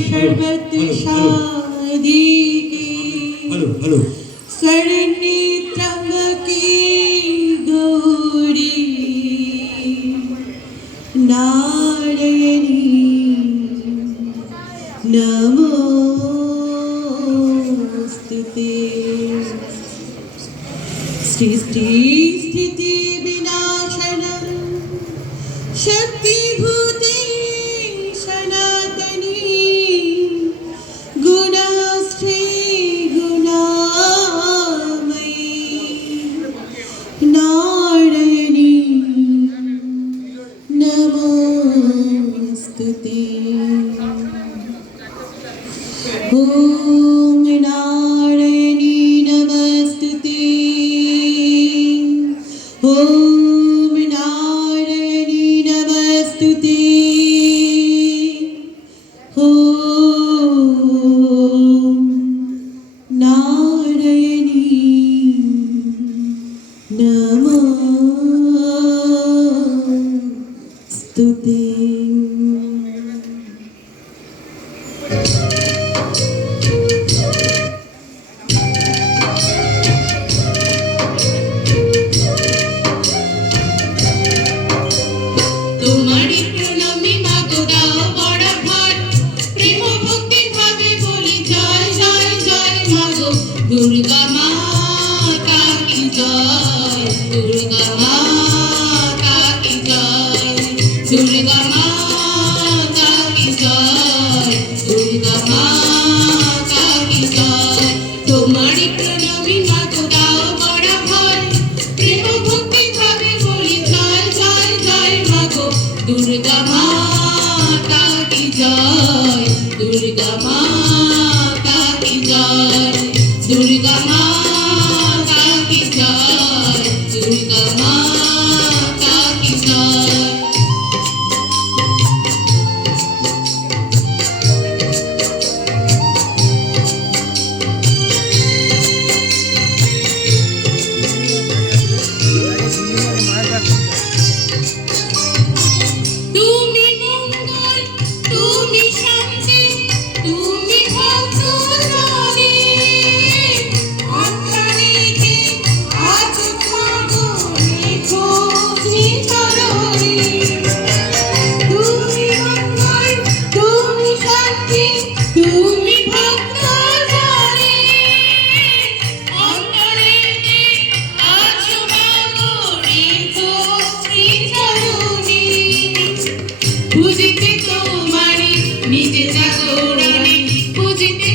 शरबत शादी की शरण्य त्र्यंबकी गौरी नारायणी नमोस्तुते। सृष्टि स्थिति विनाशनम शक्तिभूते सनातनी गुणाश्री गुणामयी नारायणी नमोस्तुते। ओम नारायणी नमस्तुते। ओम नारायणी नमस्तुते। ओम नारायणी नमस्तुते। दुर्गा माता की जय, दुर्गा माता की जय, दुर्गा माता की जय, दुर्गा माता की जय। तुम्हारी प्रणवी माता दाओ बड़ा भय, प्रेम भक्ति भावे बोली जय जय जय मागो। दुर्गा माता की जय, दुर्गा माता की जय, दुर्गा माता की जय, दुर्गा माता की जय। তুমি মঙ্গল, তুমি শান্তি, তুমি ভক্ত রানী। বুঝিতে তোমারি নিজে জাগরণে, বুঝিতে